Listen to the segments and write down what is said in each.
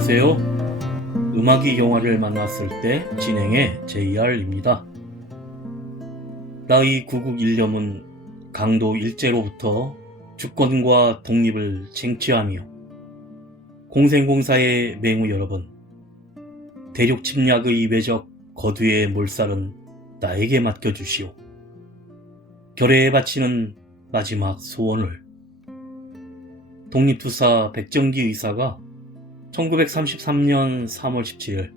안녕하세요. 음악이 영화를 만났을 때 진행의 JR입니다. 나의 구국 일념은 강도 일제로부터 주권과 독립을 쟁취하며 공생공사의 맹우 여러분, 대륙 침략의 외적 거두의 몰살은 나에게 맡겨주시오. 결의에 바치는 마지막 소원을. 독립투사 백정기 의사가 1933년 3월 17일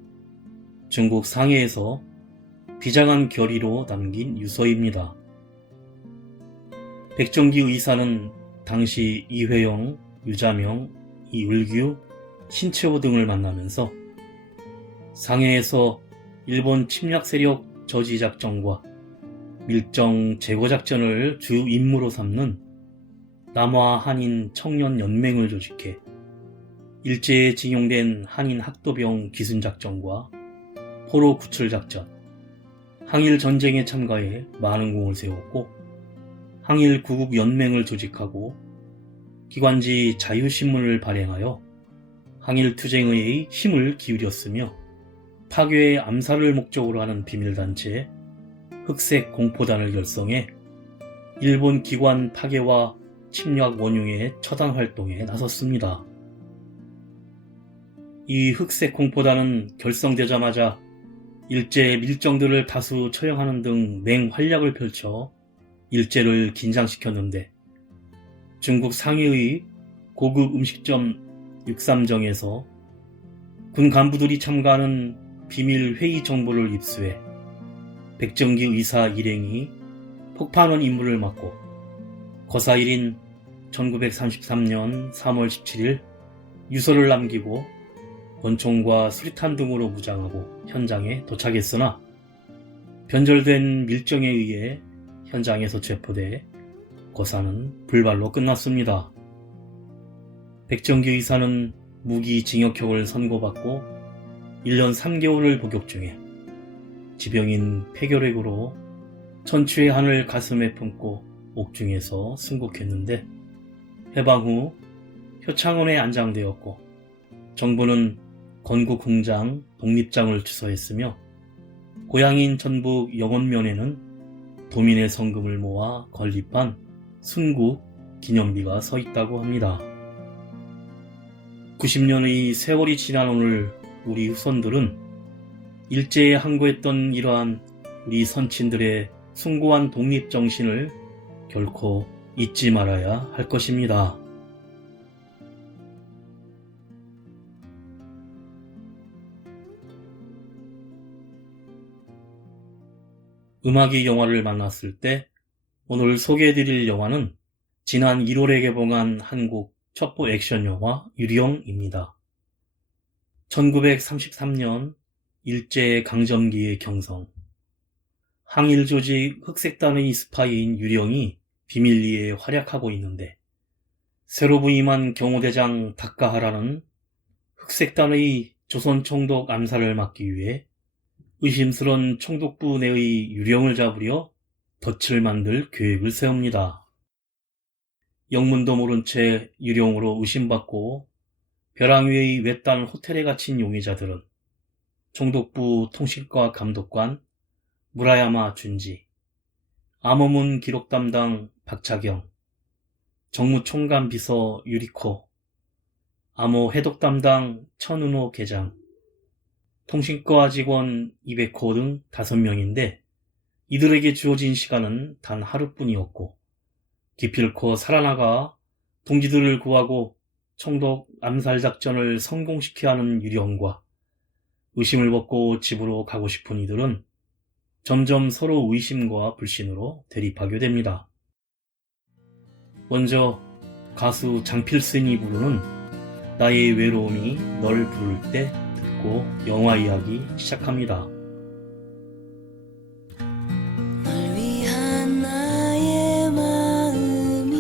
중국 상해에서 비장한 결의로 남긴 유서입니다. 백정기 의사는 당시 이회영, 유자명, 이을규, 신채호 등을 만나면서 상해에서 일본 침략 세력 저지 작전과 밀정 제거 작전을 주 임무로 삼는 남화 한인 청년 연맹을 조직해 일제에 징용된 한인 학도병 기순 작전과 포로 구출 작전, 항일 전쟁에 참가해 많은 공을 세웠고 항일 구국 연맹을 조직하고 기관지 자유신문을 발행하여 항일 투쟁의 힘을 기울였으며 파괴 암살을 목적으로 하는 비밀단체 흑색 공포단을 결성해 일본 기관 파괴와 침략 원흉의 처단 활동에 나섰습니다. 이 흑색 공포단은 결성되자마자 일제 밀정들을 다수 처형하는 등 맹활약을 펼쳐 일제를 긴장시켰는데 중국 상해의 고급 음식점 63정에서 군 간부들이 참가하는 비밀 회의 정보를 입수해 백정기 의사 일행이 폭파하는 임무를 맡고 거사일인 1933년 3월 17일 유서를 남기고 권총과 수리탄 등으로 무장하고 현장에 도착했으나 변절된 밀정에 의해 현장에서 체포돼 거사는 불발로 끝났습니다. 백정기 의사는 무기징역형을 선고받고 1년 3개월을 복역 중에 지병인 폐결핵으로 천추의 한을 가슴에 품고 옥중에서 순국했는데 해방 후 효창원에 안장되었고 정부는 건국공장 독립장을 추서했으며 고향인 전북 영원면에는 도민의 성금을 모아 건립한 순국 기념비가 서 있다고 합니다. 90년의 세월이 지난 오늘 우리 후손들은 일제에 항거했던 이러한 우리 선친들의 숭고한 독립정신을 결코 잊지 말아야 할 것입니다. 음악이 영화를 만났을 때 오늘 소개해드릴 영화는 지난 1월에 개봉한 한국 첩보 액션 영화 유령입니다. 1933년 일제 강점기의 경성, 항일 조직 흑색단의 스파이인 유령이 비밀리에 활약하고 있는데 새로 부임한 경호대장 다카하라는 흑색단의 조선 총독 암살을 막기 위해 의심스런 총독부 내의 유령을 잡으려 덫을 만들 계획을 세웁니다. 영문도 모른 채 유령으로 의심받고 벼랑 위의 외딴 호텔에 갇힌 용의자들은 총독부 통신과 감독관 무라야마 준지, 암호문 기록 담당 박차경, 정무총감 비서 유리코, 암호 해독 담당 천은호 계장, 통신과 직원 200호 등 5명인데 이들에게 주어진 시간은 단 하루뿐이었고 기필코 살아나가 동지들을 구하고 총독 암살 작전을 성공시켜야 하는 유령과 의심을 벗고 집으로 가고 싶은 이들은 점점 서로 의심과 불신으로 대립하게 됩니다. 먼저 가수 장필순이 부르는 나의 외로움이 널 부를 때 듣고 영화 이야기 시작합니다. 널 위한 나의 마음이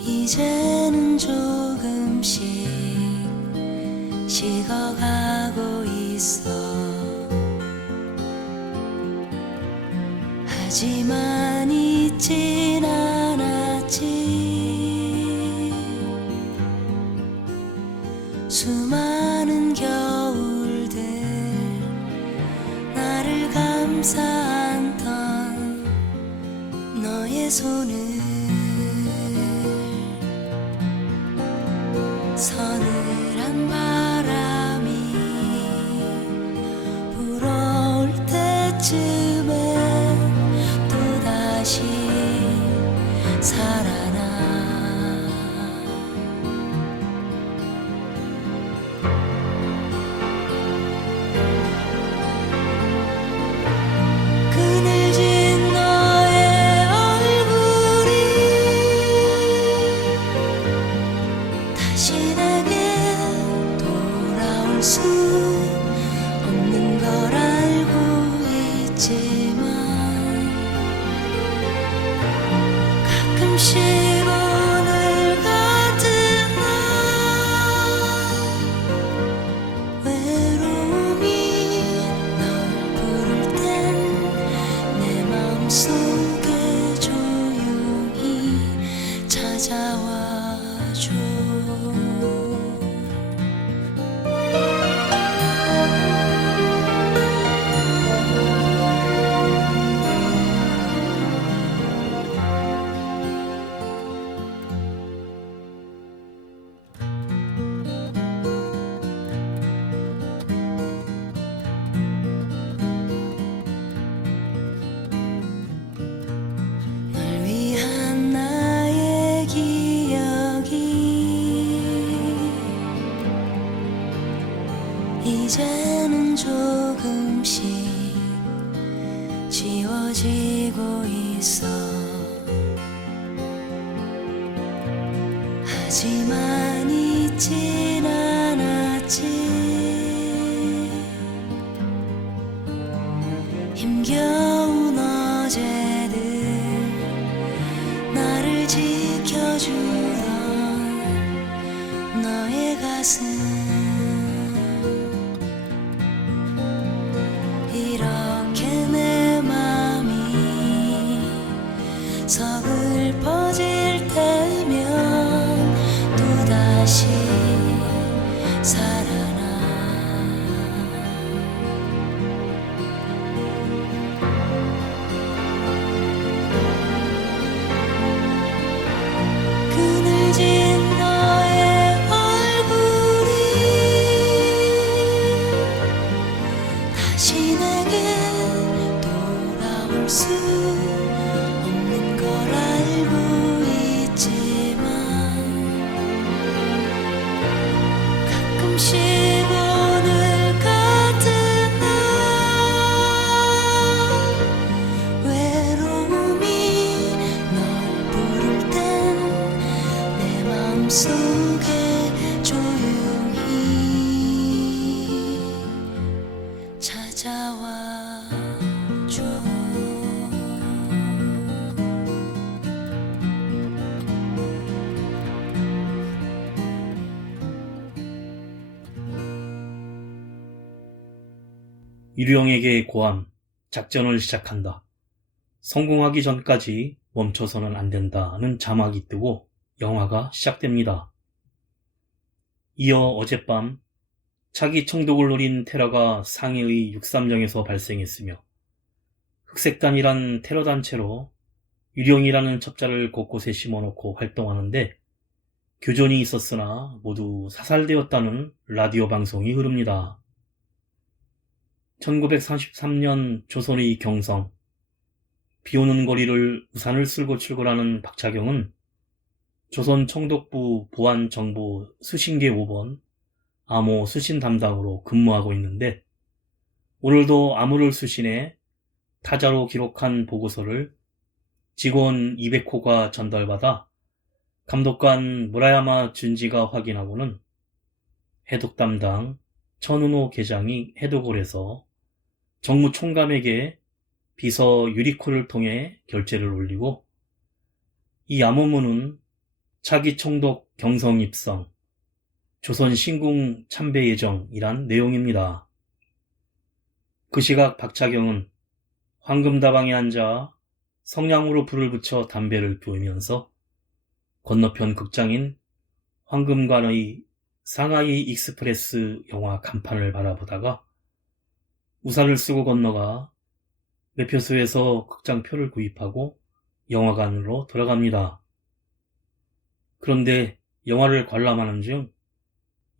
이제는 조금씩 식어가고 있어. 하지만 잊진 않았지. 감싸 안던 너의 손을 서늘한 바람이 불어올 때쯤에 또다시 살아나 그늘진 너의 얼굴이 다시 내게 돌아올 수 없는 걸 알고 있지만 가끔씩 오늘 같은 날 외로움이 널 부를 땐 내 마음속에 조용히 찾아와줘. 널 위한 나의 기억이 이제는 조금씩 지워지고 있어. 하지만 잊진 않았지. 힘겨운 어제들 나를 지켜주던 너의 가슴 이렇게 내 맘이 서글퍼질 때면 또다시 살아나. 그늘진 너의 얼굴이 다시 내게 돌아올 수 없는 걸 알고 있지만 가끔씩 오늘 같은 날 외로움이 널 부를 땐 내 마음속에 조용히 찾아와줘. 유령에게 고함, 작전을 시작한다. 성공하기 전까지 멈춰서는 안 된다는 자막이 뜨고 영화가 시작됩니다. 이어 어젯밤 차기 총독을 노린 테러가 상해의 6.3정에서 발생했으며 흑색단이란 테러 단체로 유령이라는 첩자를 곳곳에 심어놓고 활동하는데 교전이 있었으나 모두 사살되었다는 라디오 방송이 흐릅니다. 1933년 조선의 경성, 비오는 거리를 우산을 쓸고 출근하는 박차경은 조선 총독부 보안정보 수신계 5번 암호 수신 담당으로 근무하고 있는데 오늘도 암호를 수신해 타자로 기록한 보고서를 직원 200호가 전달받아 감독관 무라야마 준지가 확인하고는 해독 담당 천은호 계장이 해독을 해서 정무총감에게 비서 유리코를 통해 결제를 올리고 이 암호문은 차기 총독 경성 입성, 조선 신궁 참배 예정이란 내용입니다. 그 시각 박차경은 황금다방에 앉아 성냥으로 불을 붙여 담배를 피우면서 건너편 극장인 황금관의 상하이 익스프레스 영화 간판을 바라보다가 우산을 쓰고 건너가 매표소에서 극장표를 구입하고 영화관으로 들어갑니다. 그런데 영화를 관람하는 중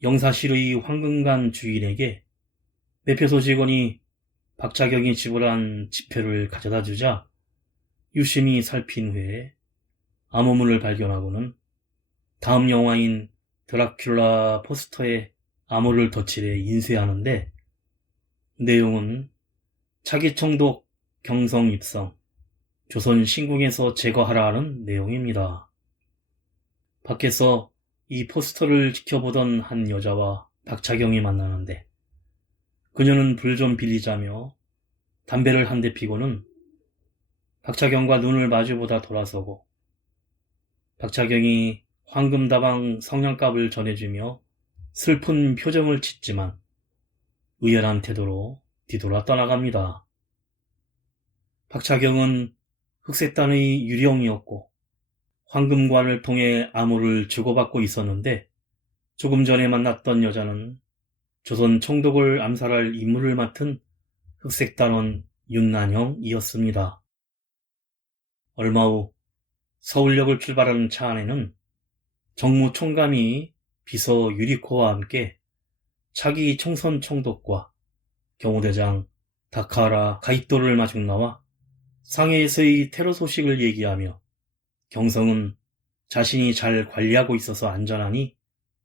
영사실의 황금관 주인에게 매표소 직원이 박자경이 지불한 지표를 가져다 주자 유심히 살핀 후에 암호문을 발견하고는 다음 영화인 드라큘라 포스터에 암호를 덧칠해 인쇄하는데 내용은 차기총독 경성 입성, 조선 신궁에서 제거하라는 내용입니다. 밖에서 이 포스터를 지켜보던 한 여자와 박차경이 만나는데 그녀는 불 좀 빌리자며 담배를 한 대 피고는 박차경과 눈을 마주보다 돌아서고 박차경이 황금다방 성냥갑을 전해주며 슬픈 표정을 짓지만 의연한 태도로 뒤돌아 떠나갑니다. 박차경은 흑색단의 유령이었고 황금관을 통해 암호를 주고받고 있었는데 조금 전에 만났던 여자는 조선 총독을 암살할 임무를 맡은 흑색단원 윤난형이었습니다. 얼마 후 서울역을 출발하는 차 안에는 정무총감이 비서 유리코와 함께 차기 총선 총독과 경호대장 다카라 가이토를 마중 나와 상해에서의 테러 소식을 얘기하며 경성은 자신이 잘 관리하고 있어서 안전하니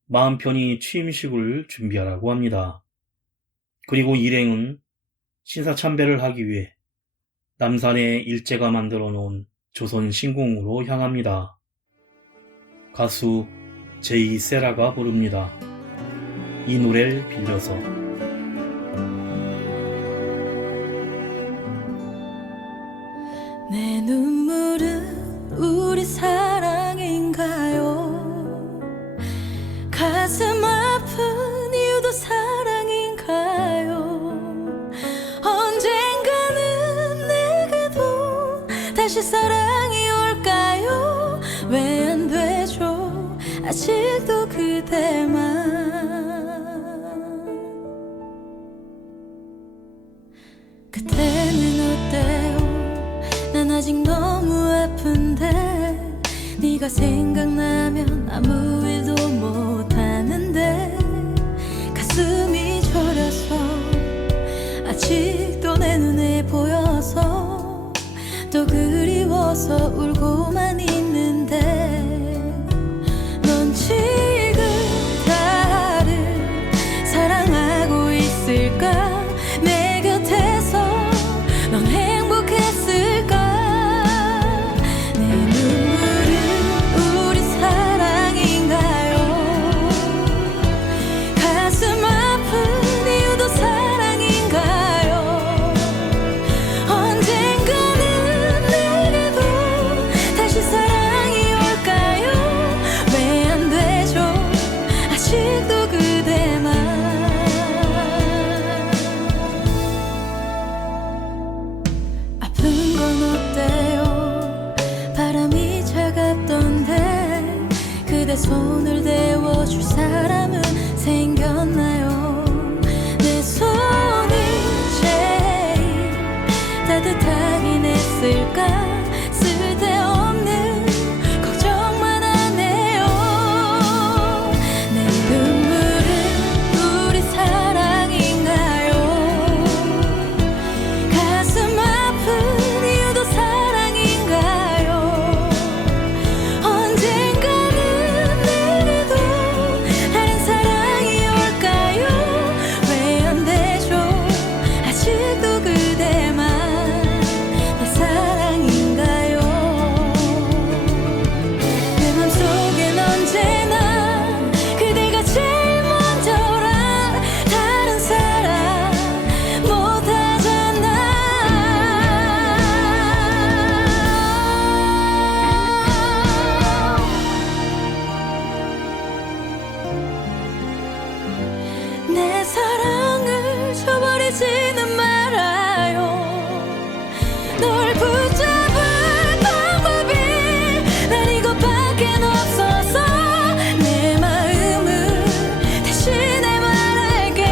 마음 편히 취임식을 준비하라고 합니다. 그리고 일행은 신사참배를 하기 위해 남산에 일제가 만들어 놓은 조선 신궁으로 향합니다. 가수 제이 세라가 부릅니다. 이 노래를 빌려서. 내 눈물은 우리 사랑인가요? 가슴 아픈 이유도 사랑인가요? 언젠가는 내게도 다시 사랑이 올까요? 왜 안 되죠? 아직도 그대만. 그때는 어때요? 난 아직 너무 아픈데 네가 생각나면 아무 일도 못하는데 가슴이 저려서 아직도 내 눈에 보여서 또 그리워서 울고만 있는데 넌 지금 나를 사랑하고 있을까? 내 곁에서 넌 행복했을까? 내 눈물은 우리 사랑인가요? 가슴 아픈 이유도 사랑인가요? 언젠가는 내게도 다시 사랑이 올까요? 왜 안 되죠? 아직도 그대만. 아픈 건 어때요? 바람이 차갑던데 그대 손을 데워줄 사람은 생겼나요? 내 손이 제일 따뜻하긴 했을까? 쓸데없는 걱정만 하네요. 내 눈물은 우리 사랑인가요? 가슴 아픈 이유도 사랑인가요? 언젠가는 내게도 다른 사랑이 올까요? 왜 안 되죠? 아직도 그대만 내 사랑인가요? 내 맘속엔 언제나 그대가 제일 먼저라. 다른 사랑 못하잖아. 내 사랑을 저버리지는 말아요. 널 붙잡을 방법이 난 이것밖엔 없어서 내 마음을 대신해 말할게.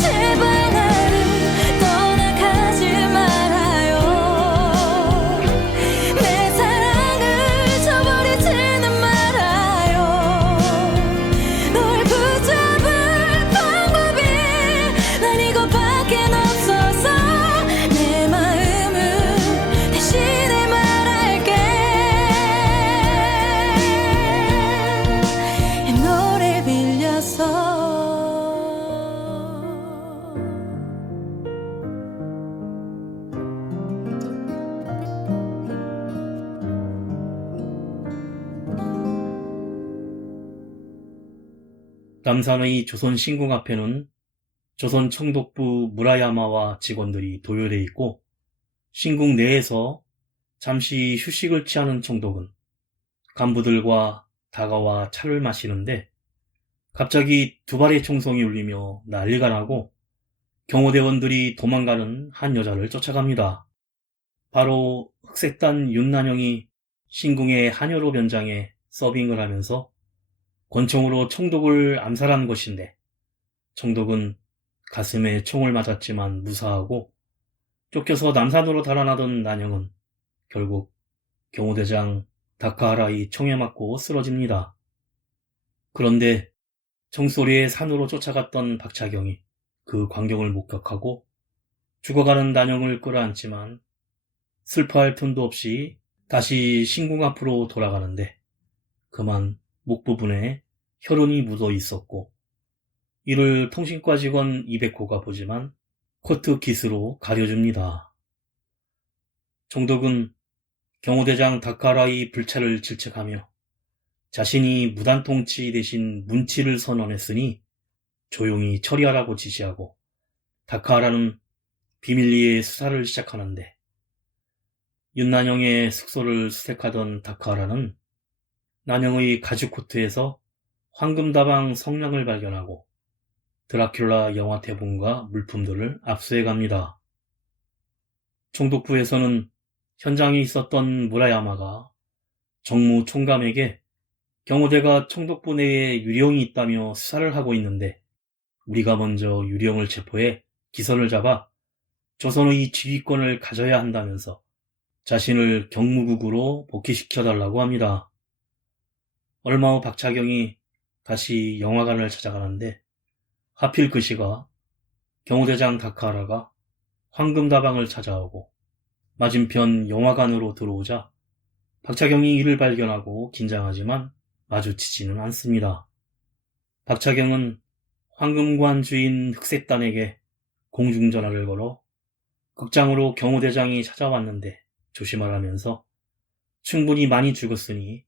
제발 나를 떠나가지 남산의 조선 신궁 앞에는 조선 총독부 무라야마와 직원들이 도열해 있고, 신궁 내에서 잠시 휴식을 취하는 총독은 간부들과 다가와 차를 마시는데, 갑자기 두 발의 총성이 울리며 난리가 나고 경호대원들이 도망가는 한 여자를 쫓아갑니다. 바로 흑색단 윤난영이 신궁의 한여로 변장에 서빙을 하면서 권총으로 총독을 암살한 것인데, 총독은 가슴에 총을 맞았지만 무사하고, 쫓겨서 남산으로 달아나던 난영은 결국 경호대장 다카하라의 총에 맞고 쓰러집니다. 그런데 총소리에 산으로 쫓아갔던 박차경이 그 광경을 목격하고 죽어가는 난영을 끌어안지만 슬퍼할 틈도 없이 다시 신궁 앞으로 돌아가는데, 그만 목 부분에 혈흔이 묻어 있었고, 이를 통신과 직원 200호가 보지만 코트 깃으로 가려줍니다. 총독은 경호대장 다카라의 불찰을 질책하며 자신이 무단통치 대신 문치를 선언했으니 조용히 처리하라고 지시하고, 다카라는 비밀리에 수사를 시작하는데, 윤난영의 숙소를 수색하던 다카라는 난영의 가죽 코트에서 황금다방 성냥을 발견하고 드라큘라 영화 대본과 물품들을 압수해 갑니다. 총독부에서는 현장에 있었던 무라야마가 정무 총감에게 경호대가 총독부 내에 유령이 있다며 수사를 하고 있는데, 우리가 먼저 유령을 체포해 기선을 잡아 조선의 지휘권을 가져야 한다면서 자신을 경무국으로 복귀시켜달라고 합니다. 얼마 후 박차경이 다시 영화관을 찾아가는데, 하필 그 시가 경호대장 다카하라가 황금다방을 찾아오고 맞은편 영화관으로 들어오자 박차경이 이를 발견하고 긴장하지만 마주치지는 않습니다. 박차경은 황금관 주인 흑색단에게 공중전화를 걸어 극장으로 경호대장이 찾아왔는데 조심하라면서 충분히 많이 죽었으니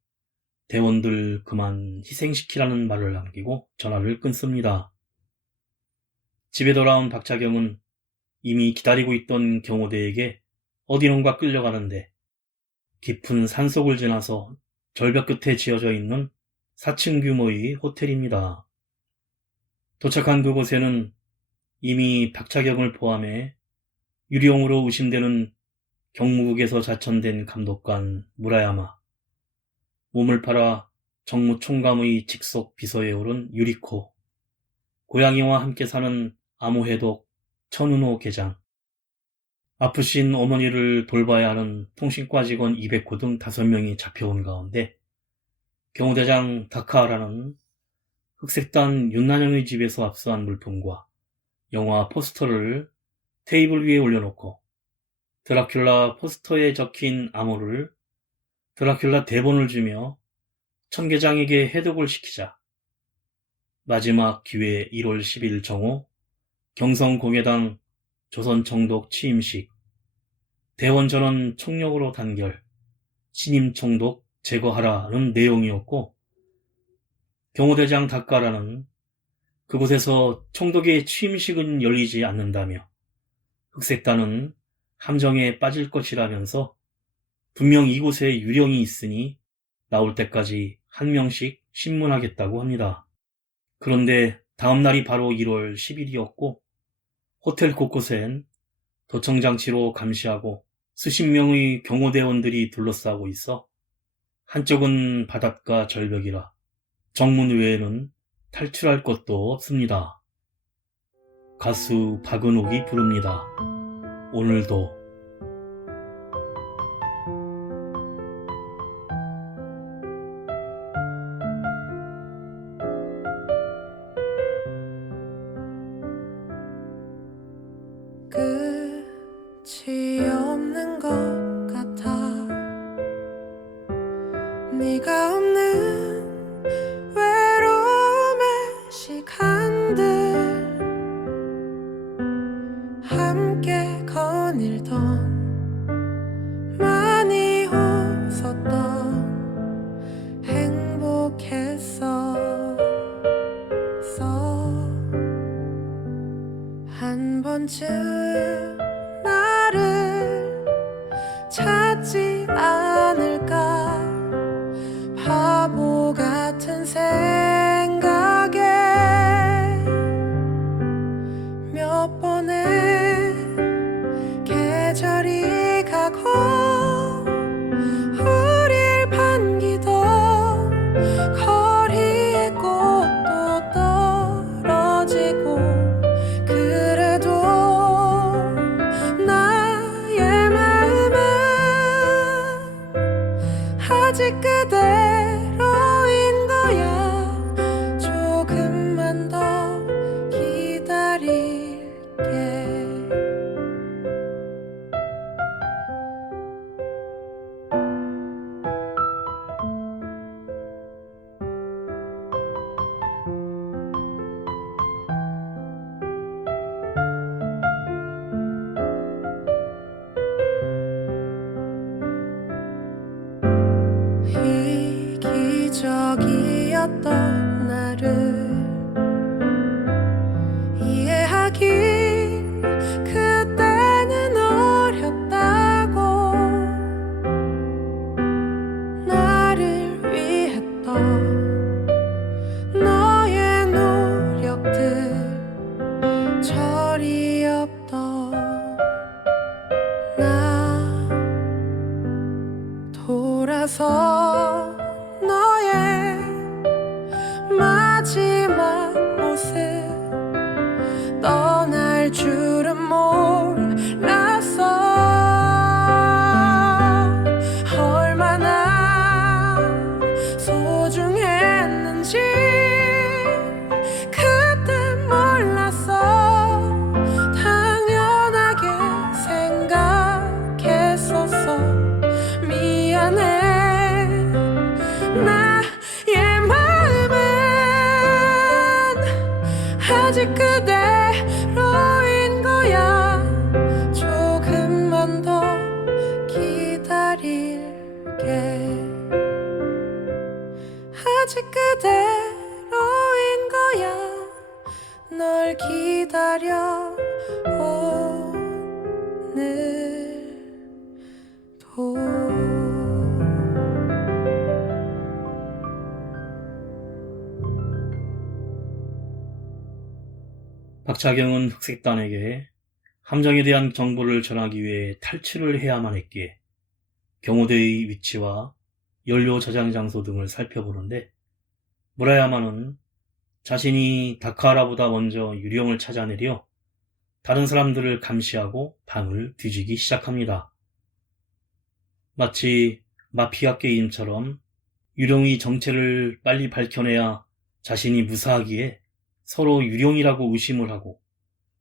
대원들 그만 희생시키라는 말을 남기고 전화를 끊습니다. 집에 돌아온 박차경은 이미 기다리고 있던 경호대에게 어디론가 끌려가는데, 깊은 산속을 지나서 절벽 끝에 지어져 있는 4층 규모의 호텔입니다. 도착한 그곳에는 이미 박차경을 포함해 유령으로 의심되는 경무국에서 자천된 감독관 무라야마, 몸을 팔아 정무총감의 직속 비서에 오른 유리코, 고양이와 함께 사는 암호해독 천은호 계장, 아프신 어머니를 돌봐야 하는 통신과 직원 200호 등 5명이 잡혀온 가운데, 경호대장 다카하라는 흑색단 윤난영의 집에서 압수한 물품과 영화 포스터를 테이블 위에 올려놓고 드라큘라 포스터에 적힌 암호를 드라큘라 대본을 주며 천계장에게 해독을 시키자 마지막 기회 1월 10일 정오 경성공예당 조선총독 취임식, 대원전원 총력으로 단결, 신임 총독 제거하라는 내용이었고, 경호대장 다카라는 그곳에서 총독의 취임식은 열리지 않는다며 흑색단은 함정에 빠질 것이라면서 분명 이곳에 유령이 있으니 나올 때까지 한 명씩 신문하겠다고 합니다. 그런데 다음 날이 바로 1월 10일이었고 호텔 곳곳엔 도청장치로 감시하고 수십 명의 경호대원들이 둘러싸고 있어 한쪽은 바닷가 절벽이라 정문 외에는 탈출할 곳도 없습니다. 가수 박은옥이 부릅니다. 오늘도. 끝이 없는 것 같아. 네가 없는 외로움의 시간들 함께 거닐던 많이 웃었던 행복했었어. 가고 우릴 반기던 거리의 꽃도 떨어지고 그래도 나의 마음은 아직 그대로인 거야. 조금만 더 기다릴게. 이기적이었던 나를 이해하긴 그때는 어렸다고. 나를 위했던 너의 노력들 절이 없던 나 돌아서 너의 마지막 모습 떠날 줄은 몰랐어. 얼마나 소중했는지 그때 몰랐어. 당연하게 생각했었어. 미안해. 나의 마음은 아직 그대로인 거야. 조금만 더 기다릴게. 아직 그대로인 거야. 널 기다려 오늘도. 박차경은 흑색단에게 함정에 대한 정보를 전하기 위해 탈출을 해야만 했기에 경호대의 위치와 연료 저장 장소 등을 살펴보는데, 무라야마는 자신이 다카하라보다 먼저 유령을 찾아내려 다른 사람들을 감시하고 방을 뒤지기 시작합니다. 마치 마피아 게임처럼 유령의 정체를 빨리 밝혀내야 자신이 무사하기에 서로 유령이라고 의심을 하고,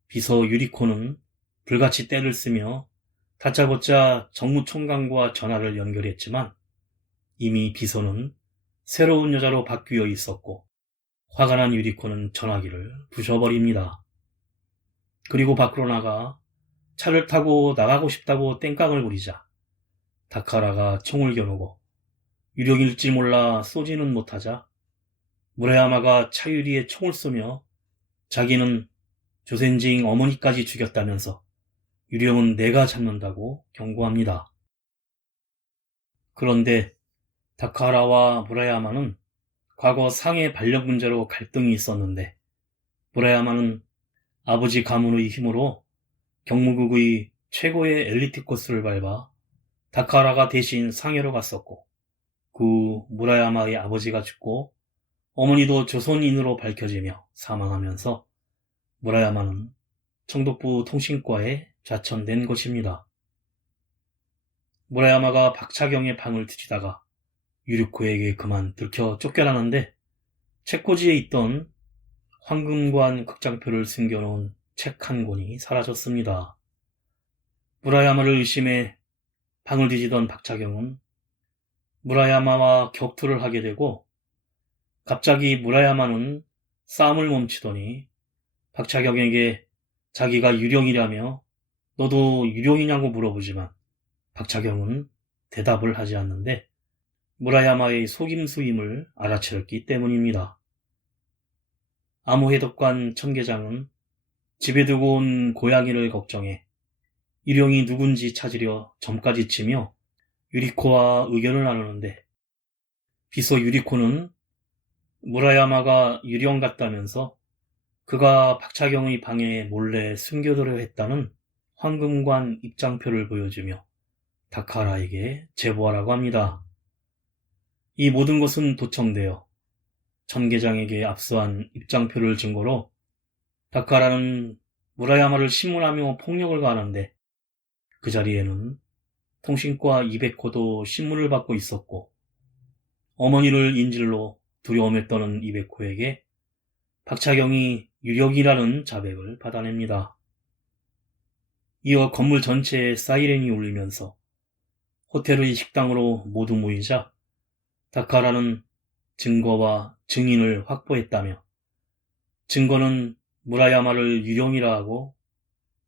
비서 유리코는 불같이 떼를 쓰며 다짜고짜 정무총장과 전화를 연결했지만 이미 비서는 새로운 여자로 바뀌어 있었고, 화가 난 유리코는 전화기를 부셔버립니다. 그리고 밖으로 나가 차를 타고 나가고 싶다고 땡깡을 부리자 다카라가 총을 겨누고 유령일지 몰라 쏘지는 못하자 무라야마가 차 유리에 총을 쏘며 자기는 조센징 어머니까지 죽였다면서 유령은 내가 잡는다고 경고합니다. 그런데 다카라와 무라야마는 과거 상해 반력 문제로 갈등이 있었는데, 무라야마는 아버지 가문의 힘으로 경무국의 최고의 엘리트 코스를 밟아 다카라가 대신 상해로 갔었고, 그 무라야마의 아버지가 죽고 어머니도 조선인으로 밝혀지며 사망하면서 무라야마는 청독부 통신과에 좌천된 것입니다. 무라야마가 박차경의 방을 뒤지다가 유리코에게 그만 들켜 쫓겨나는데, 책꽂이에 있던 황금관 극장표를 숨겨놓은 책 한 권이 사라졌습니다. 무라야마를 의심해 방을 뒤지던 박차경은 무라야마와 격투를 하게 되고, 갑자기 무라야마는 싸움을 멈추더니 박차경에게 자기가 유령이라며 너도 유령이냐고 물어보지만 박차경은 대답을 하지 않는데 무라야마의 속임수임을 알아채렸기 때문입니다. 암호해독관 천계장은 집에 두고 온 고양이를 걱정해 유령이 누군지 찾으려 점까지 치며 유리코와 의견을 나누는데, 비서 유리코는 무라야마가 유령 같다면서 그가 박차경의 방에 몰래 숨겨두려 했다는 황금관 입장표를 보여주며 다카라에게 제보하라고 합니다. 이 모든 것은 도청되어 천계장에게 압수한 입장표를 증거로 다카라는 무라야마를 신문하며 폭력을 가하는데 그 자리에는 통신과 이베코도 신문을 받고 있었고 어머니를 인질로 두려움에 떠는 이베코에게 박차경이 유령이라는 자백을 받아냅니다. 이어 건물 전체에 사이렌이 울리면서 호텔의 식당으로 모두 모이자 다카라는 증거와 증인을 확보했다며 증거는 무라야마를 유령이라 하고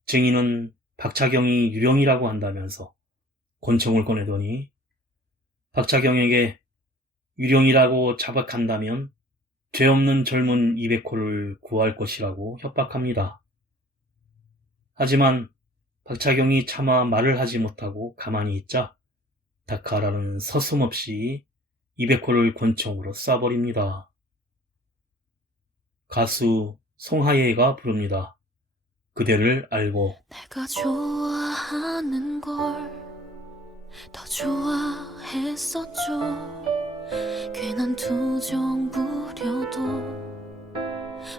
증인은 박차경이 유령이라고 한다면서 권총을 꺼내더니 박차경에게 유령이라고 자백한다면 죄 없는 젊은 이베코를 구할 것이라고 협박합니다. 하지만 박차경이 차마 말을 하지 못하고 가만히 있자 다카라는 서슴없이 이베코를 권총으로 쏴버립니다. 가수 송하예가 부릅니다. 그대를 알고. 내가 좋아하는 걸 더 좋아했었죠. 괜한 투정 부려도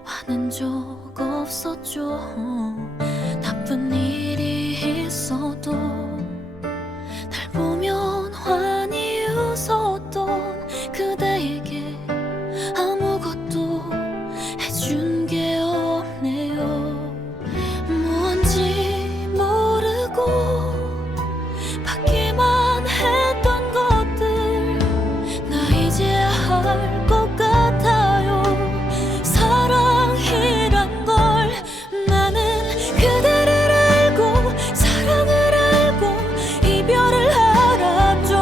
화낸 적 없었죠. 나쁜 일이 있어도 날 보면 환히 웃었던 그대에게 아무것도 해준 게 없네요. 뭔지 모르고 받기만 했던 것들 나 이제야 할 것 같아요. 사랑이란 걸 나는 그대를 알고 사랑을 알고 이별을 알았죠.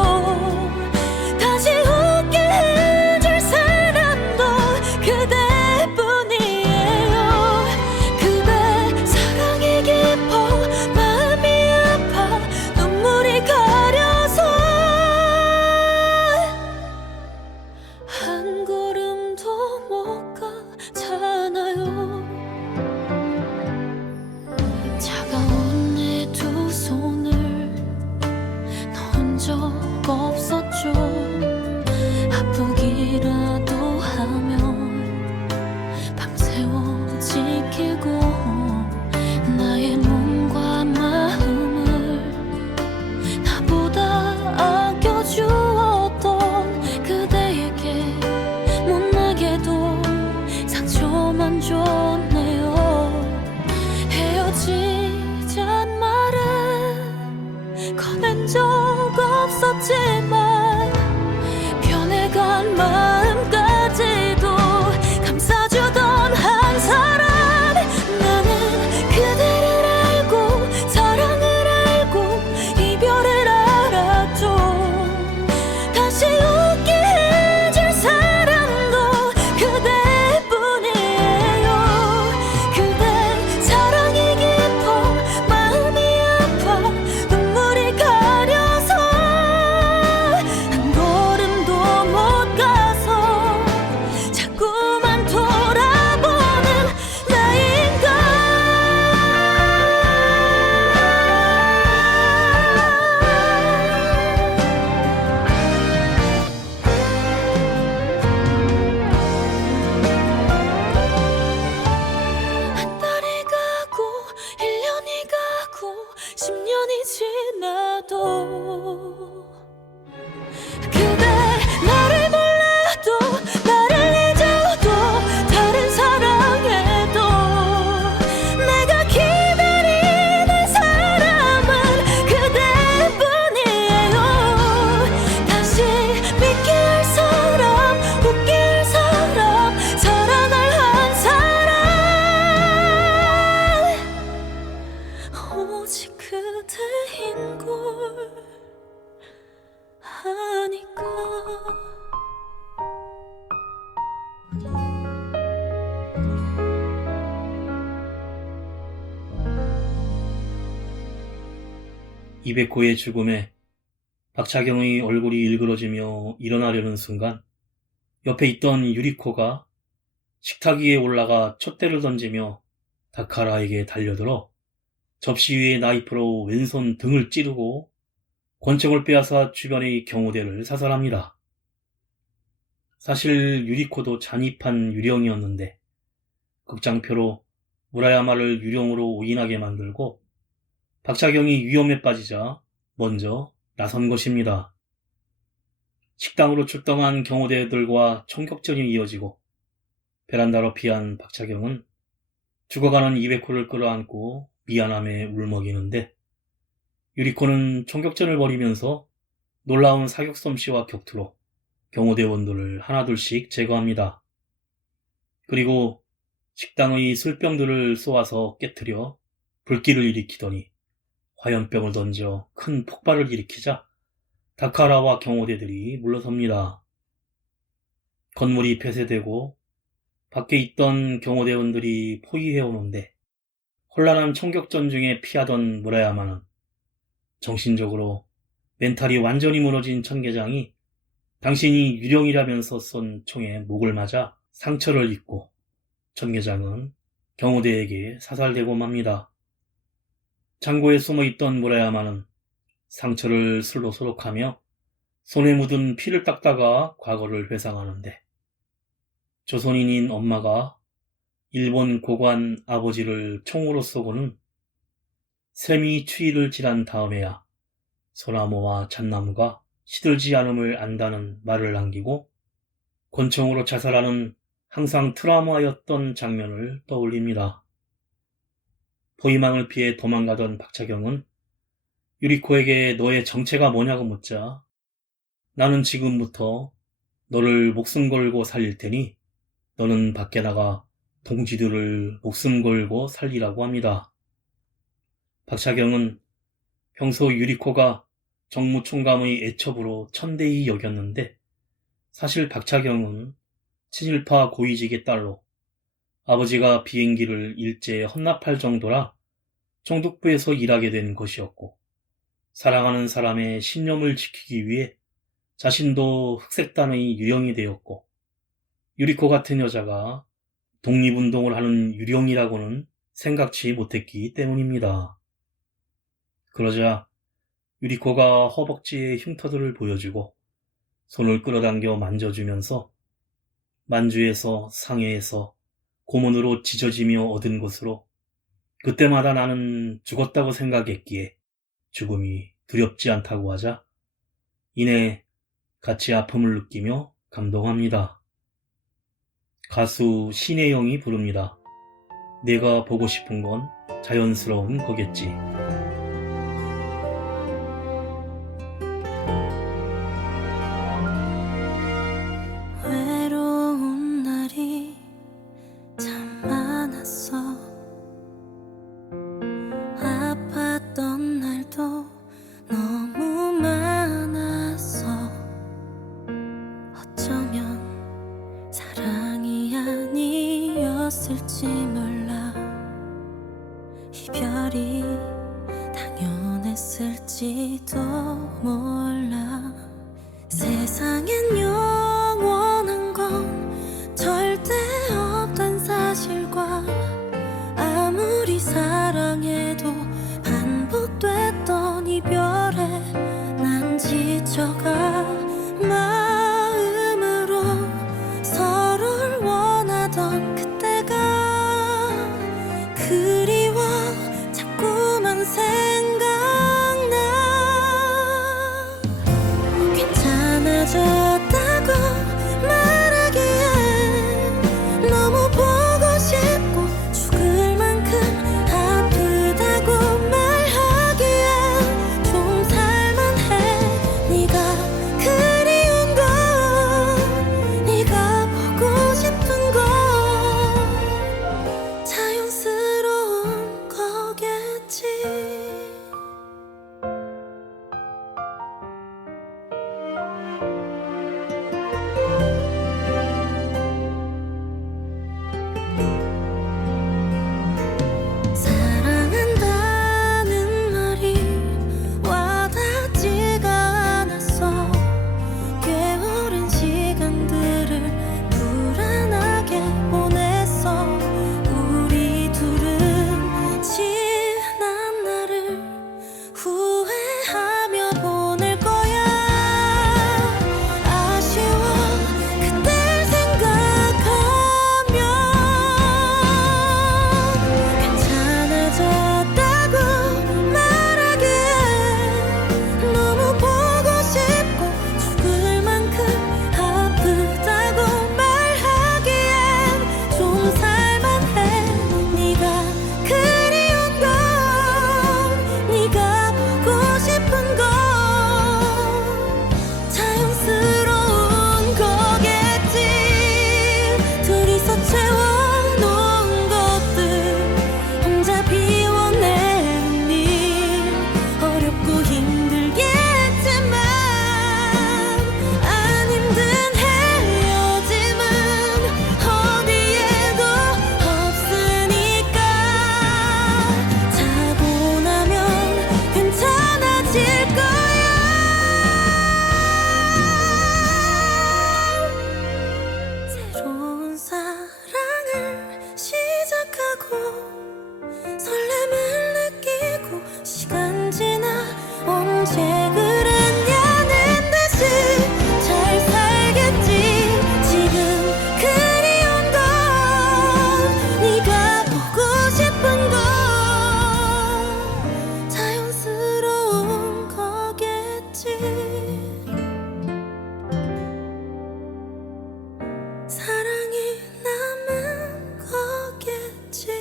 다시 웃게 해줄 사람도 그대뿐이에요. 그대 사랑이 깊어 마음이 아파 눈물이 가려서 한 걸음도 못 가잖아요. 차가운 내 두 손을 넣은 적 없었죠. 아프기라도 하면 밤새워 지키고 나의 몸과 마음을 나보다 아껴주었던 그대에게 못나게도 상처만 줬네요. 헤어지잔 말은 꺼낸 적 없었지만 변해간 마음까지도 감싸주던 한 사람 나는 그대를 알고 사랑을 알고 이별을 알았죠. 다시 웃게 해줄 사람도 그대뿐이에요. 그대 사랑이 깊어 마음이 아파 눈물이 가려서 한 걸음도 못 가서 자꾸만 돌아보는 나인가. 한 달이 가고 1년이 가고 10년이 지나도 그대 나를 몰라도 나를 잊어도 다른 사랑해도 내가 기다리는 사람은 그대뿐이에요. 다시 믿게 할 사람 웃게 할 사람 사랑을 한 사람 오직 그대인 걸 아니까. 이베코의 죽음에 박차경의 얼굴이 일그러지며 일어나려는 순간 옆에 있던 유리코가 식탁 위에 올라가 촛대를 던지며 다카라에게 달려들어 접시 위에 나이프로 왼손 등을 찌르고 권총을 빼앗아 주변의 경호대를 사살합니다. 사실 유리코도 잔입한 유령이었는데 극장표로 무라야마를 유령으로 오인하게 만들고 박차경이 위험에 빠지자 먼저 나선 것입니다. 식당으로 출동한 경호대들과 총격전이 이어지고 베란다로 피한 박차경은 죽어가는 이베코를 끌어안고 미안함에 울먹이는데 유리코는 총격전을 벌이면서 놀라운 사격 솜씨와 격투로 경호대원들을 하나둘씩 제거합니다. 그리고 식당의 술병들을 쏘아서 깨트려 불길을 일으키더니 화염병을 던져 큰 폭발을 일으키자 다카라와 경호대들이 물러섭니다. 건물이 폐쇄되고 밖에 있던 경호대원들이 포위해오는데 혼란한 총격전 중에 피하던 무라야마는 정신적으로 멘탈이 완전히 무너진 천계장이 당신이 유령이라면서 쏜 총에 목을 맞아 상처를 입고 천계장은 경호대에게 사살되고 맙니다. 창고에 숨어있던 무라야마는 상처를 술로 소독하며 손에 묻은 피를 닦다가 과거를 회상하는데 조선인인 엄마가 일본 고관 아버지를 총으로 쏘고는 샘이 추위를 지난 다음에야 소나무와 잣나무가 시들지 않음을 안다는 말을 남기고 권총으로 자살하는 항상 트라우마였던 장면을 떠올립니다. 포위망을 피해 도망가던 박차경은 유리코에게 너의 정체가 뭐냐고 묻자 나는 지금부터 너를 목숨 걸고 살릴 테니 너는 밖에 나가 동지들을 목숨 걸고 살리라고 합니다. 박차경은 평소 유리코가 정무총감의 애첩으로 천대히 여겼는데 사실 박차경은 친일파 고위직의 딸로 아버지가 비행기를 일제에 헌납할 정도라 총독부에서 일하게 된 것이었고 사랑하는 사람의 신념을 지키기 위해 자신도 흑색단의 유령이 되었고 유리코 같은 여자가 독립운동을 하는 유령이라고는 생각지 못했기 때문입니다. 그러자 유리코가 허벅지에 흉터들을 보여주고 손을 끌어당겨 만져주면서 만주에서 상해에서 고문으로 찢어지며 얻은 것으로 그때마다 나는 죽었다고 생각했기에 죽음이 두렵지 않다고 하자 이내 같이 아픔을 느끼며 감동합니다. 가수 신혜영이 부릅니다. 내가 보고 싶은 건 자연스러운 거겠지. 외로운 날이 참 많았어. 아팠던 날도 너무 많았어. 어쩌면 사랑이 아니었을지 몰라. 이별이 당연했을지도 몰라. 세상엔 영원한 건 절대 없단 사실과 아무리 사랑해도 반복됐던 이별에 난 지쳐가 마음으로 서로를 원하던 그때가 그리워 자꾸만 생각나. 괜찮아졌다고 말하기엔 너무 보고 싶고 죽을 만큼 아프다고 말하기엔 좀 살만해. 네가 그리운 건 네가 보고 싶은 건 자연스러운 거겠지. 사랑한다는 말이 와닿지가 않았어. 꽤 오랜 시간들을 불안하게 보냈어. 우리 둘은 지난 날을 후회하며 보내. 사랑이 남은 거겠지.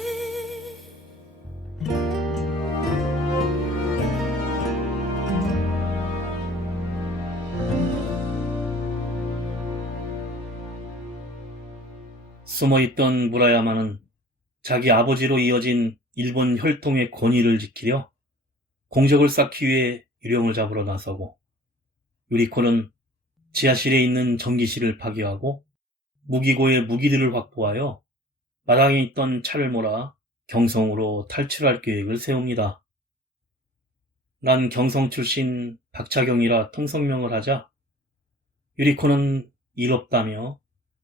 숨어있던 무라야마는 자기 아버지로 이어진 일본 혈통의 권위를 지키려 공적을 쌓기 위해 유령을 잡으러 나서고, 유리코는 지하실에 있는 전기실을 파괴하고 무기고의 무기들을 확보하여 마당에 있던 차를 몰아 경성으로 탈출할 계획을 세웁니다. 난 경성 출신 박차경이라 통성명을 하자 유리코는 일 없다며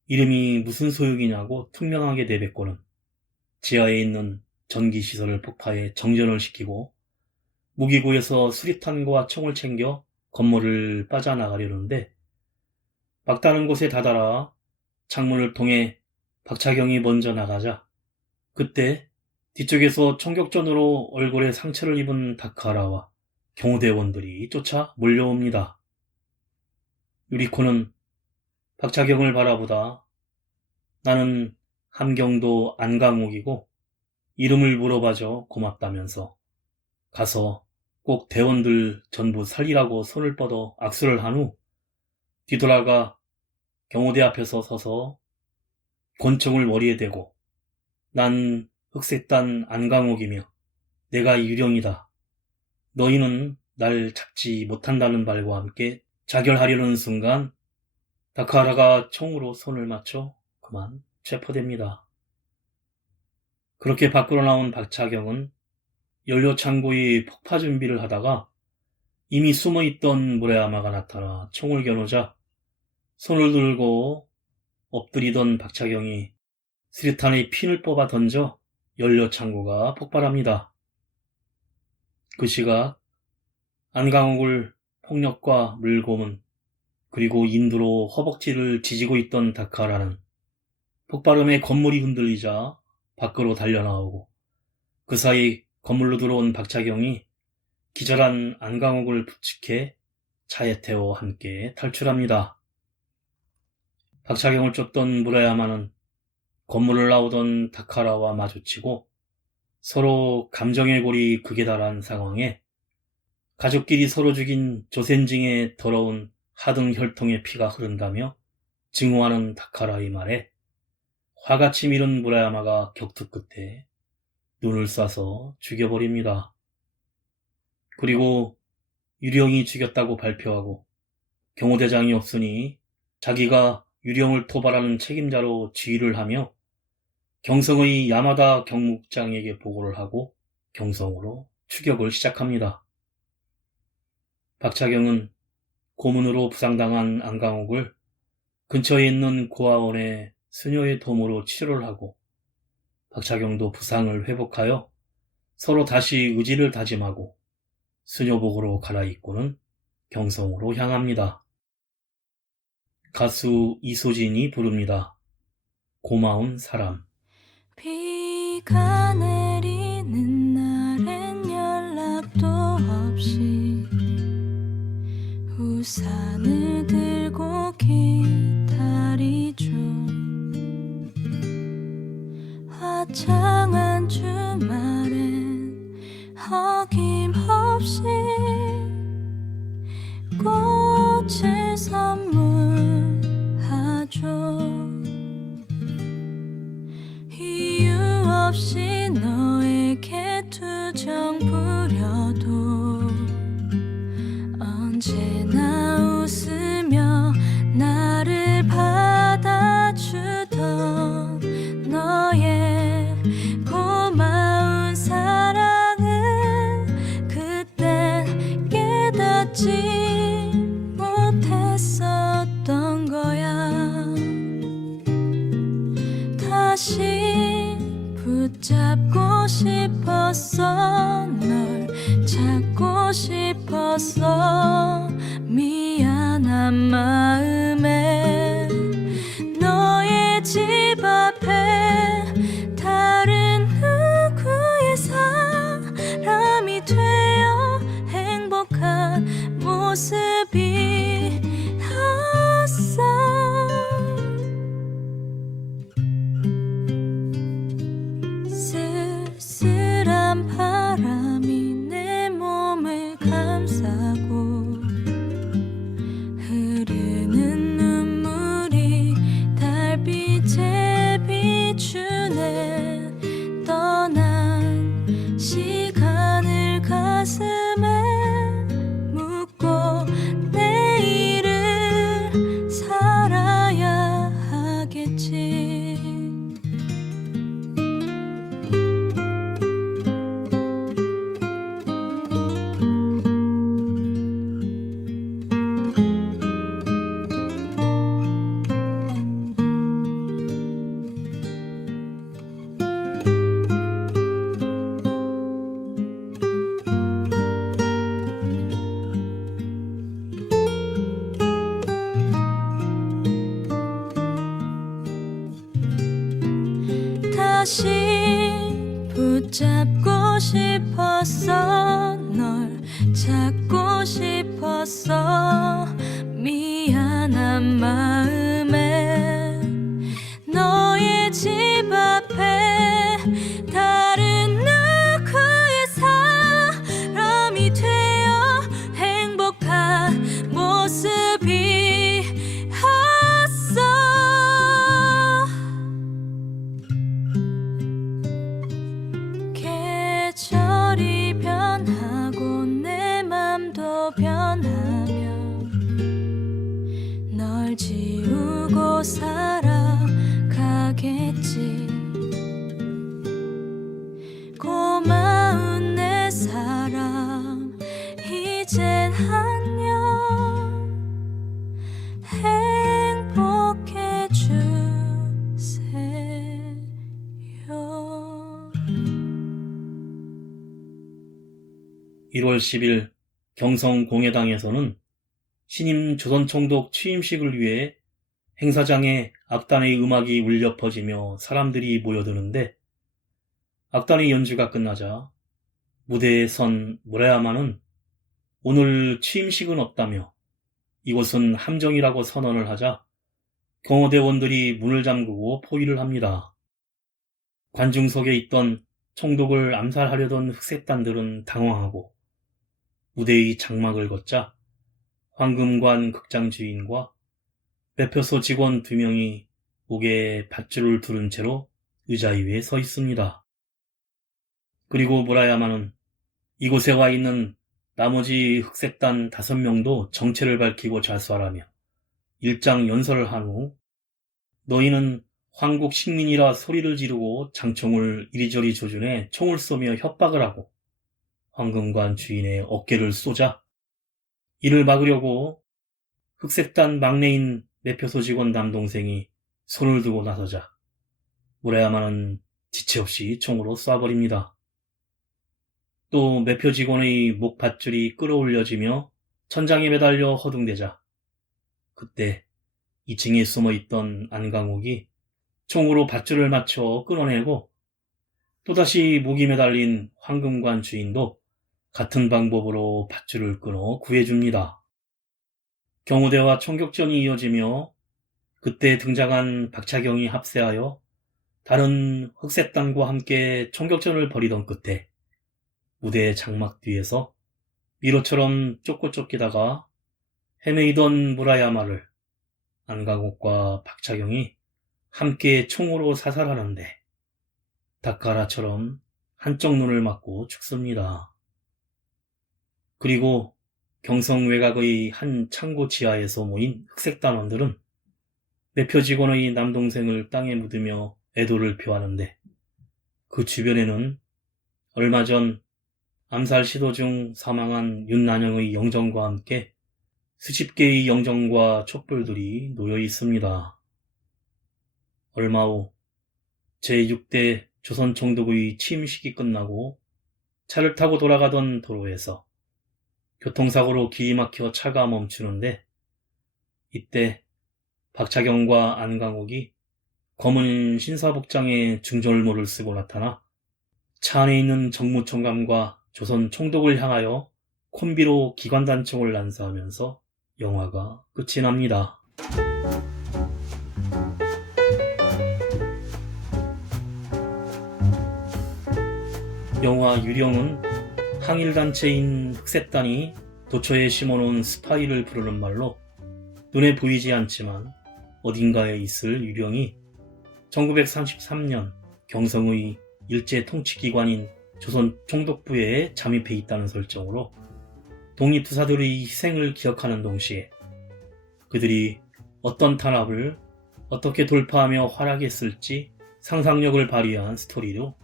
이름이 무슨 소용이냐고 퉁명하게 내뱉고는 지하에 있는 전기시설을 폭파해 정전을 시키고 무기고에서 수리탄과 총을 챙겨 건물을 빠져나가려는데, 막다른 곳에 다다라 창문을 통해 박차경이 먼저 나가자 그때 뒤쪽에서 총격전으로 얼굴에 상처를 입은 다카하라와 경호대원들이 쫓아 몰려옵니다. 유리코는 박차경을 바라보다 나는 함경도 안강옥이고 이름을 물어봐줘 고맙다면서 가서 꼭 대원들 전부 살리라고 손을 뻗어 악수를 한 후 뒤돌아가 경호대 앞에서 서서 권총을 머리에 대고 난 흑색단 안강옥이며 내가 유령이다. 너희는 날 잡지 못한다는 말과 함께 자결하려는 순간 다카하라가 총으로 손을 맞춰 그만 체포됩니다. 그렇게 밖으로 나온 박차경은 연료창고의 폭파 준비를 하다가 이미 숨어있던 무라야마가 나타나 총을 겨누자 손을 들고 엎드리던 박차경이 수류탄의 핀을 뽑아 던져 연료창고가 폭발합니다. 그 시각 안강옥을 폭력과 물고문 그리고 인두로 허벅지를 지지고 있던 다카하라는 폭발음에 건물이 흔들리자 밖으로 달려나오고, 그 사이 건물로 들어온 박차경이 기절한 안강옥을 부축해 차에 태워 함께 탈출합니다. 박차경을 쫓던 무라야마는 건물을 나오던 다카하라와 마주치고 서로 감정의 골이 극에 달한 상황에 가족끼리 서로 죽인 조센징의 더러운 하등 혈통의 피가 흐른다며 증오하는 다카하라의 말에 화같이 미른 무라야마가 격투 끝에 눈을 쏴서 죽여버립니다. 그리고 유령이 죽였다고 발표하고 경호대장이 없으니 자기가 유령을 토벌하는 책임자로 지휘를 하며 경성의 야마다 경묵장에게 보고를 하고 경성으로 추격을 시작합니다. 박차경은 고문으로 부상당한 안강옥을 근처에 있는 고아원에 수녀의 도움으로 치료를 하고, 박차경도 부상을 회복하여 서로 다시 의지를 다짐하고 수녀복으로 갈아입고는 경성으로 향합니다. 가수 이소진이 부릅니다. 고마운 사람. 비가 내리는 날엔 연락도 없이 우산을 들고 기다리죠. 화창한 주말엔 어김없이 꽃을 선물하죠. 이유 없이 너에게 투정 부려도 언제나 웃으며 나를 받아주던 너의 고마운 사랑은 그땐 깨닫지 못했었던 거야. 다시 붙잡고 싶었어. 널 찾고 싶었어. 다시 붙잡고 싶었어. 널 찾고 싶었어. 미안한 마음에 너의 집 앞에 다른 누구의 사람이 되어 행복한 모습이었어. 계절이 변하고 내 맘도 변하면 널 지우고 살아가겠지. 고마운 내 사랑 이젠 안녕. 행복해 주세요. 1월 10일 경성 공예당에서는 신임 조선총독 취임식을 위해 행사장에 악단의 음악이 울려 퍼지며 사람들이 모여드는데, 악단의 연주가 끝나자 무대에 선 무라야마는 오늘 취임식은 없다며 이곳은 함정이라고 선언을 하자 경호대원들이 문을 잠그고 포위를 합니다. 관중석에 있던 총독을 암살하려던 흑색단들은 당황하고 무대의 장막을 걷자 황금관 극장 주인과 매표소 직원 2명이 목에 밧줄을 두른 채로 의자 위에 서 있습니다. 그리고 무라야마는 이곳에 와 있는 나머지 흑색단 5명도 정체를 밝히고 자수하라며 일장 연설을 한 후, 너희는 황국 식민이라 소리를 지르고 장총을 이리저리 조준해 총을 쏘며 협박을 하고 황금관 주인의 어깨를 쏘자 이를 막으려고 흑색단 막내인 매표소 직원 남동생이 손을 두고 나서자 무라야마는 지체 없이 총으로 쏴버립니다. 또 매표 직원의 목 밧줄이 끌어올려지며 천장에 매달려 허둥대자 그때 2층에 숨어있던 안강옥이 총으로 밧줄을 맞춰 끊어내고 또다시 목이 매달린 황금관 주인도 같은 방법으로 밧줄을 끊어 구해줍니다. 경호대와 총격전이 이어지며 그때 등장한 박차경이 합세하여 다른 흑색단과 함께 총격전을 벌이던 끝에 무대 장막 뒤에서 미로처럼 쫓고 쫓기다가 헤매이던 무라야마를 안강옥과 박차경이 함께 총으로 사살하는데 다카라처럼 한쪽 눈을 맞고 죽습니다. 그리고 경성 외곽의 한 창고 지하에서 모인 흑색단원들은 매표 직원의 남동생을 땅에 묻으며 애도를 표하는데 그 주변에는 얼마 전 암살 시도 중 사망한 윤난영의 영정과 함께 수십 개의 영정과 촛불들이 놓여 있습니다. 얼마 후 제6대 조선총독의 취임식이 끝나고 차를 타고 돌아가던 도로에서 교통사고로 길이 막혀 차가 멈추는데 이때 박차경과 안강옥이 검은 신사복장에 중절모를 쓰고 나타나 차 안에 있는 정무총감과 조선 총독을 향하여 콤비로 기관단총을 난사하면서 영화가 끝이 납니다. 영화 유령은 항일단체인 흑색단이 도처에 심어놓은 스파이를 부르는 말로 눈에 보이지 않지만 어딘가에 있을 유령이 1933년 경성의 일제 통치기관인 조선 총독부에 잠입해 있다는 설정으로 독립투사들의 희생을 기억하는 동시에 그들이 어떤 탄압을 어떻게 돌파하며 활약했을지 상상력을 발휘한 스토리로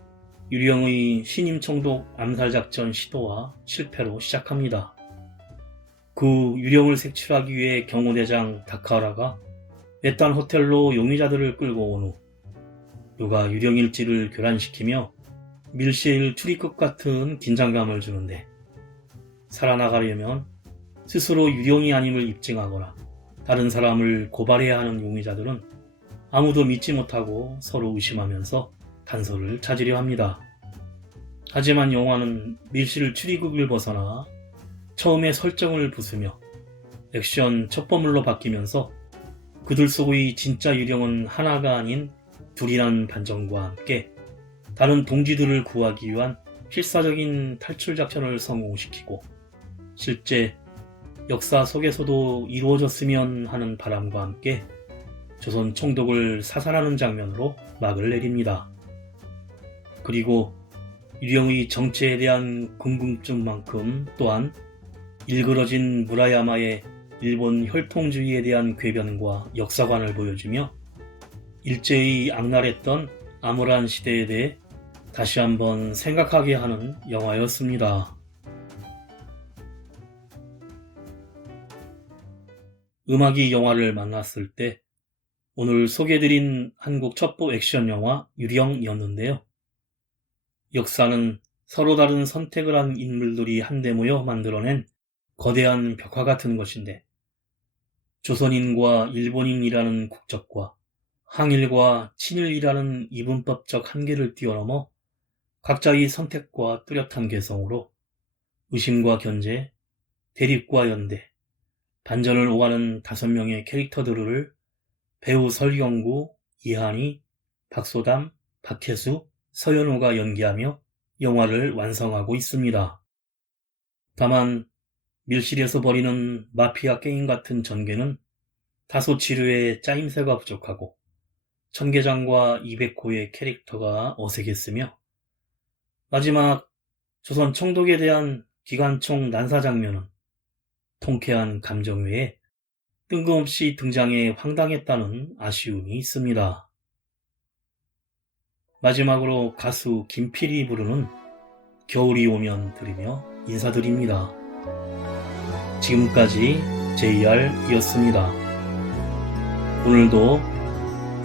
유령의 신임 총독 암살작전 시도와 실패로 시작합니다. 그 유령을 색출하기 위해 경호대장 다카라가 외딴 호텔로 용의자들을 끌고 온 후 누가 유령일지를 교란시키며 밀실 추리급 같은 긴장감을 주는데 살아나가려면 스스로 유령이 아님을 입증하거나 다른 사람을 고발해야 하는 용의자들은 아무도 믿지 못하고 서로 의심하면서 단서를 찾으려 합니다. 하지만 영화는 밀실 추리극을 벗어나 처음에 설정을 부수며 액션 첩보물로 바뀌면서 그들 속의 진짜 유령은 하나가 아닌 둘이라는 반전과 함께 다른 동지들을 구하기 위한 필사적인 탈출 작전을 성공시키고 실제 역사 속에서도 이루어졌으면 하는 바람과 함께 조선 총독을 사살하는 장면으로 막을 내립니다. 그리고 유령의 정체에 대한 궁금증만큼 또한 일그러진 무라야마의 일본 혈통주의에 대한 궤변과 역사관을 보여주며 일제히 악랄했던 암울한 시대에 대해 다시 한번 생각하게 하는 영화였습니다. 음악이 영화를 만났을 때 오늘 소개해드린 한국 첩보 액션 영화 유령이었는데요. 역사는 서로 다른 선택을 한 인물들이 한데 모여 만들어낸 거대한 벽화 같은 것인데 조선인과 일본인이라는 국적과 항일과 친일이라는 이분법적 한계를 뛰어넘어 각자의 선택과 뚜렷한 개성으로 의심과 견제, 대립과 연대, 반전을 오가는 5명의 캐릭터들을 배우 설경구, 이한희, 박소담, 박혜수, 서연호가 연기하며 영화를 완성하고 있습니다. 다만 밀실에서 벌이는 마피아 게임 같은 전개는 다소 지루해 짜임새가 부족하고 천계장과 이백호의 캐릭터가 어색했으며 마지막 조선 총독에 대한 기관총 난사 장면은 통쾌한 감정 외에 뜬금없이 등장해 황당했다는 아쉬움이 있습니다. 마지막으로 가수 김필이 부르는 겨울이 오면 들으며 인사드립니다. 지금까지 JR이었습니다. 오늘도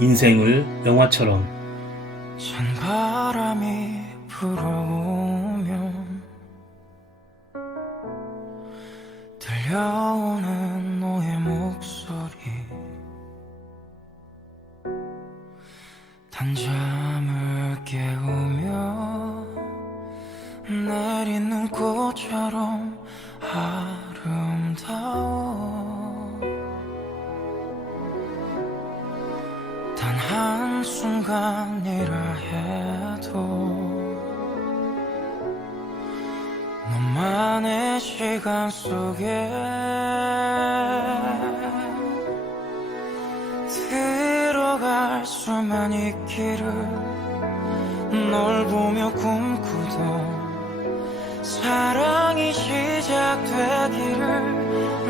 인생을 영화처럼 찬바람이 불어오면 들려오는 너의 목소리 단잠을 깨우며 내린 눈꽃처럼 아름다워 단 한순간이라 해도 너만의 시간 속에 들어갈 수만 있기를 널 보며 꿈꾸던 사랑이 시작되기를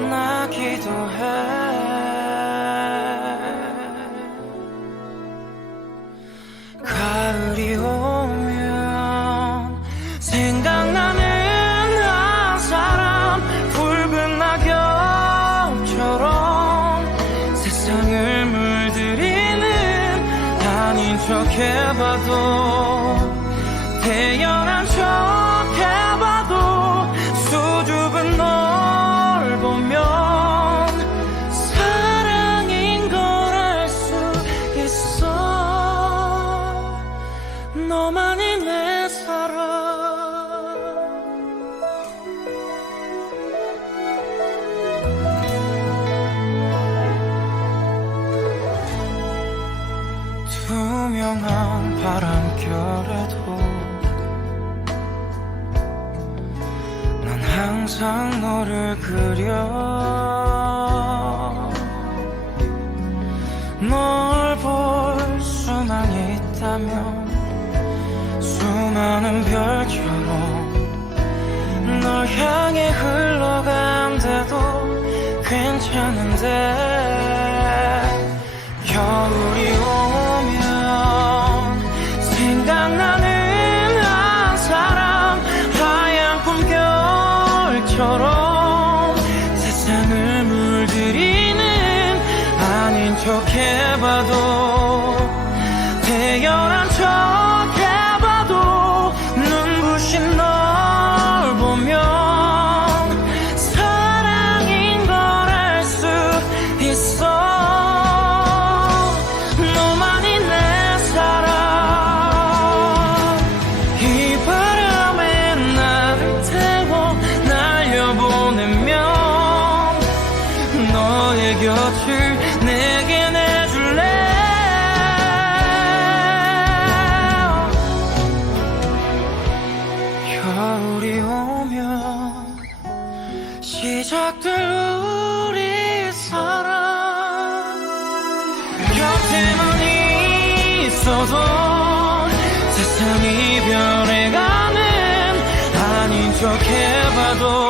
나 기도해 가을이 오면 생각나는 한 사람 붉은 낙엽처럼 세상을 물들이는 아닌 척 해봐도 태연한 척 해봐도 수줍은 널 보면 사랑인 걸 알 수 있어 너만이 내 사랑 투명한 바람결에도 난 항상 너를 그려 널 볼 수만 있다면 수많은 별처럼 널 향해 흘러간대도 괜찮은데 겨울이 오면 생각나는 한 사람 하얀 꿈결처럼 세상을 물들이는 아닌 척 해봐도 태연한 척 해봐도 눈부신 널 보면 사랑인 걸 알 수 있어 너만이 내 사랑 곁을 내게 내줄래. 겨울이 오면 시작될 우리 사랑, 곁에만 있어도 세상이 변해가는, 아닌 척 해봐도